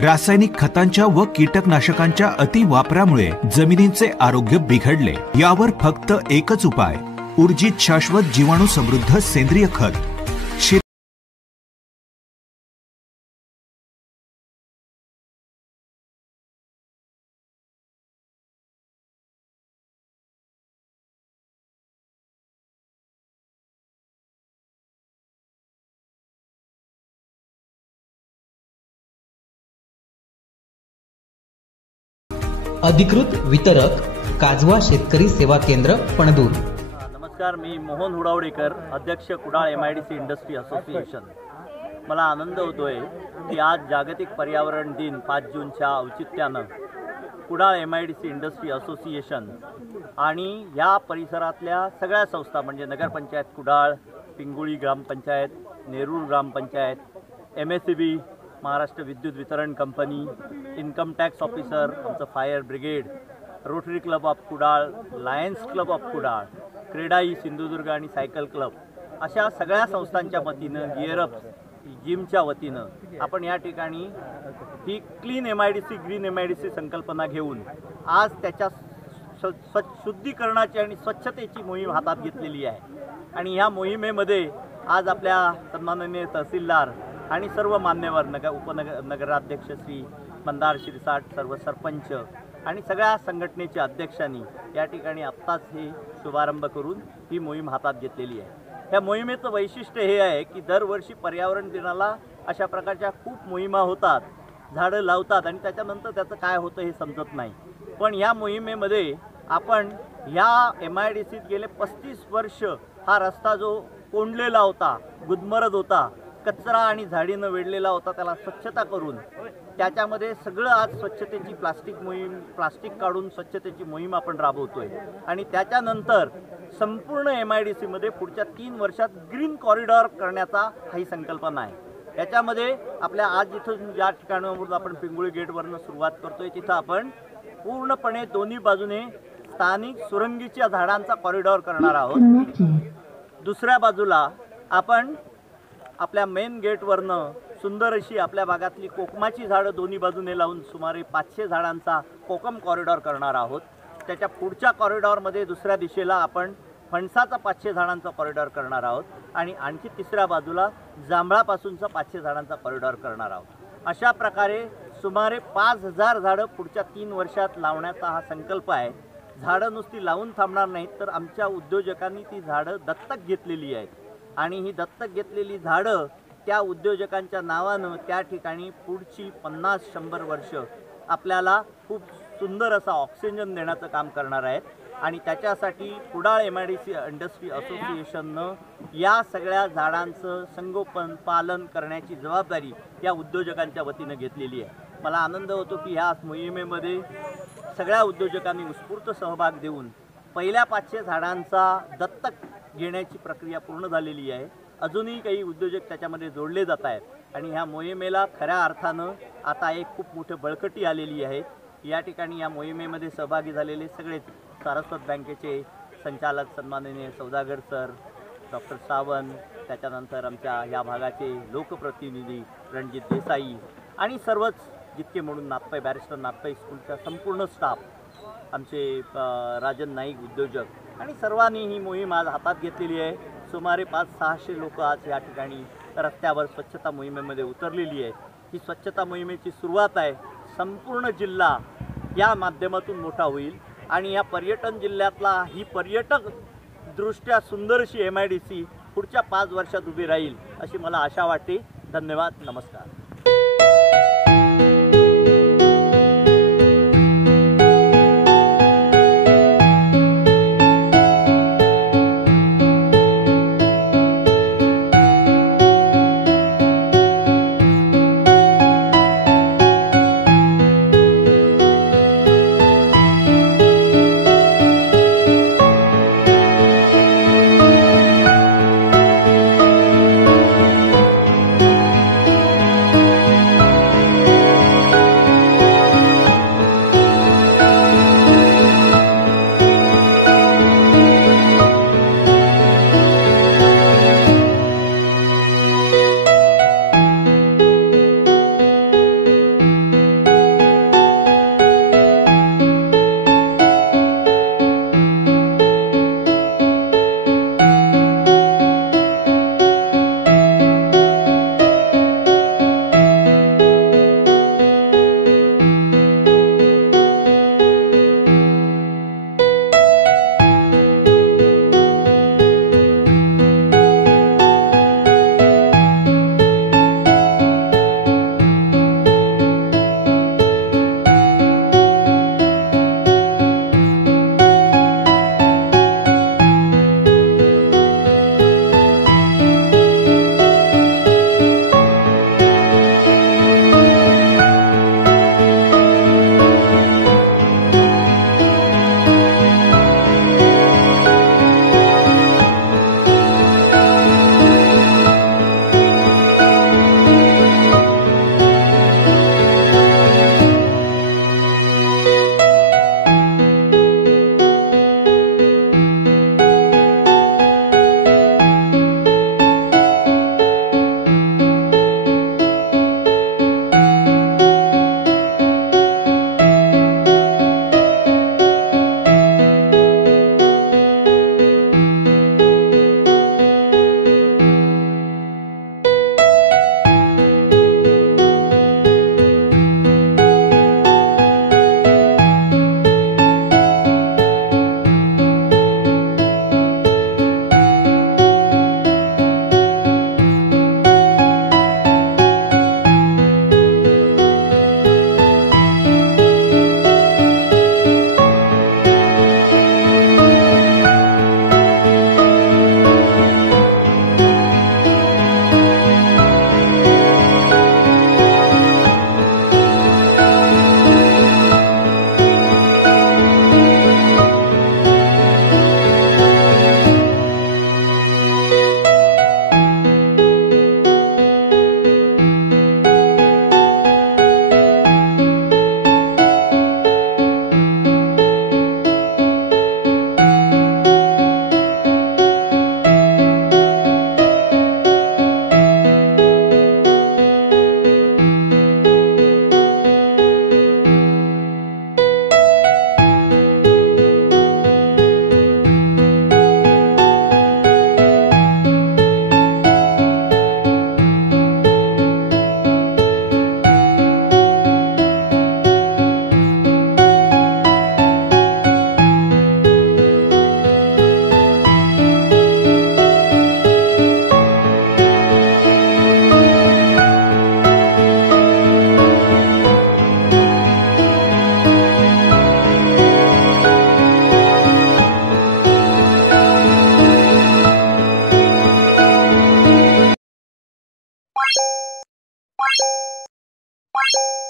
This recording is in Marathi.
रासायनिक खतांच्या व कीटकनाशकांच्या अतिवापरामुळे जमिनींचे आरोग्य बिघडले। यावर फक्त एकच उपाय, ऊर्जित शाश्वत जीवाणू समृद्ध सेंद्रिय खत। अधिकृत वितरक काजवा शेतकरी सेवा केंद्र पणदूर। नमस्कार, मी मोहन हुडावडेकर, अध्यक्ष कुडाळ MIDC इंडस्ट्री असोसिएशन। मला आनंद होतोय की आज जागतिक पर्यावरण दिन 5 जूनच्या औचित्यानं कुडाळ MIDC इंडस्ट्री असोसिएशन आणि या परिसरातल्या सगळ्या संस्था म्हणजे नगरपंचायत कुडाळ, पिंगुळी ग्रामपंचायत, नेरूळ ग्रामपंचायत, MSEB, महाराष्ट्र विद्युत वितरण कंपनी, इन्कम टॅक्स ऑफिसर, आमचं fire brigade, rotary club of Kudal, lions club of Kudal, CREDAI Sindhudurg आणि सायकल क्लब अशा सगळ्या संस्थांच्या वतीनं, गिअरअप जिमच्या वतीनं आपण या ठिकाणी ही क्लीन MIDC ग्रीन MIDC संकल्पना घेऊन आज त्याच्या शुद्धीकरणाची आणि स्वच्छतेची मोहीम हातात घेतलेली आहे। आणि ह्या मोहिमेमध्ये आज आपल्या सन्माननीय तहसीलदार आणि सर्व मान्यवर नगराध्यक्ष श्री मंदार शिरसाट, सर्व सरपंच आणि सगळ्या संघटनेच्या अध्यक्षांनी या ठिकाणी आत्ताच हे शुभारंभ करून ही मोहीम हातात घेतलेली आहे। ह्या मोहिमेचं वैशिष्ट्य हे आहे की दरवर्षी पर्यावरण दिनाला अशा प्रकारच्या खूप मोहिमा होतात, झाडं लावतात आणि त्याच्यानंतर त्याचं काय होतं हे समजत नाही। पण या मोहिमेमध्ये आपण या MIDCत गेले 35 वर्ष हा रस्ता जो कोंडलेला होता, गुदमरत होता, कचरा आणि झाडीनं वेढलेला होता, त्याला स्वच्छता करून त्याच्यामध्ये सगळं आज स्वच्छतेची प्लास्टिक काढून स्वच्छतेची मोहीम आपण राबवतोय। आणि त्याच्यानंतर संपूर्ण MIDCमध्ये पुढच्या 3 वर्षात ग्रीन कॉरिडॉर करण्याचा ही संकल्पना आहे। याच्यामध्ये आपल्या आज जिथून ज्या ठिकाणावरून आपण पिंगुळी गेटवरनं सुरुवात करतोय तिथं आपण पूर्णपणे दोन्ही बाजूने स्थानिक सुरंगीच्या झाडांचा कॉरिडॉर करणार आहोत। दुसऱ्या बाजूला आपण आपल्या मेन गेटवरनं सुंदर अशी आपल्या भागातली कोकमाची झाडं दोन्ही बाजूने लावून सुमारे 500 झाडांचा कोकम कॉरिडॉर करणार आहोत। त्याच्या पुढच्या कॉरिडॉरमध्ये दुसऱ्या दिशेला आपण फणसाचा 500 झाडांचा कॉरिडॉर करणार आहोत आणि आणखी तिसऱ्या बाजूला जांभळापासूनचा 500 झाडांचा कॉरिडॉर करणार आहोत। अशा प्रकारे सुमारे 5000 झाडं पुढच्या 3 वर्षात लावण्याचा हा संकल्प आहे। झाडं नुसती लावून थांबणार नाहीत तर आमच्या उद्योजकांनी ती झाडं दत्तक घेतलेली आहेत आणि ही दत्तक घेतलेली झाडं त्या उद्योजकांच्या नावानं त्या ठिकाणी पुढची 50-100 वर्ष आपल्याला खूप सुंदर असा ऑक्सिजन देण्याचं काम करणार आहेत। आणि त्याच्यासाठी कुडाळ MIDC इंडस्ट्री असोसिएशननं या सगळ्या झाडांचं संगोपन पालन करण्याची जबाबदारी या उद्योजकांच्या वतीनं घेतलेली आहे। मला आनंद होतो की ह्या मोहिमेमध्ये सगळ्या उद्योजकांनी उत्स्फूर्त सहभाग देऊन पहिल्या 500 झाडांचा दत्तक घेण्याची प्रक्रिया पूर्ण झालेली आहे। अजूनही काही उद्योजक त्याच्यामध्ये जोडले जात आहेत आणि ह्या मोहिमेला खऱ्या अर्थानं आता एक खूप मोठी बळकटी आलेली आहे। या ठिकाणी या मोहिमेमध्ये सहभागी झालेले सगळेच सारस्वत बँकेचे संचालक सन्माननीय सौदागर सर, डॉक्टर सावंत, त्याच्यानंतर आमच्या या भागाचे लोकप्रतिनिधी रणजित देसाई आणि सर्वच जितके म्हणून नागपै बॅरिस्टर नागपै स्कूलचा संपूर्ण स्टाफ, आमचे राजन नाईक उद्योजक आणि सर्वांनी ही मोहीम आज हातात घेतलेली आहे। सुमारे 500-600 लोक आज या ठिकाणी रस्त्यावर स्वच्छता मोहिमेमध्ये उतरलेली आहे। ही स्वच्छता मोहिमेची सुरुवात आहे। संपूर्ण जिल्हा या माध्यमातून मोठा होईल आणि या पर्यटन जिल्ह्यातला ही पर्यटक दृष्ट्या सुंदर अशी MIDC पुढच्या 5 वर्षात उभी राहील अशी मला आशा वाटते। धन्यवाद, नमस्कार। आहे.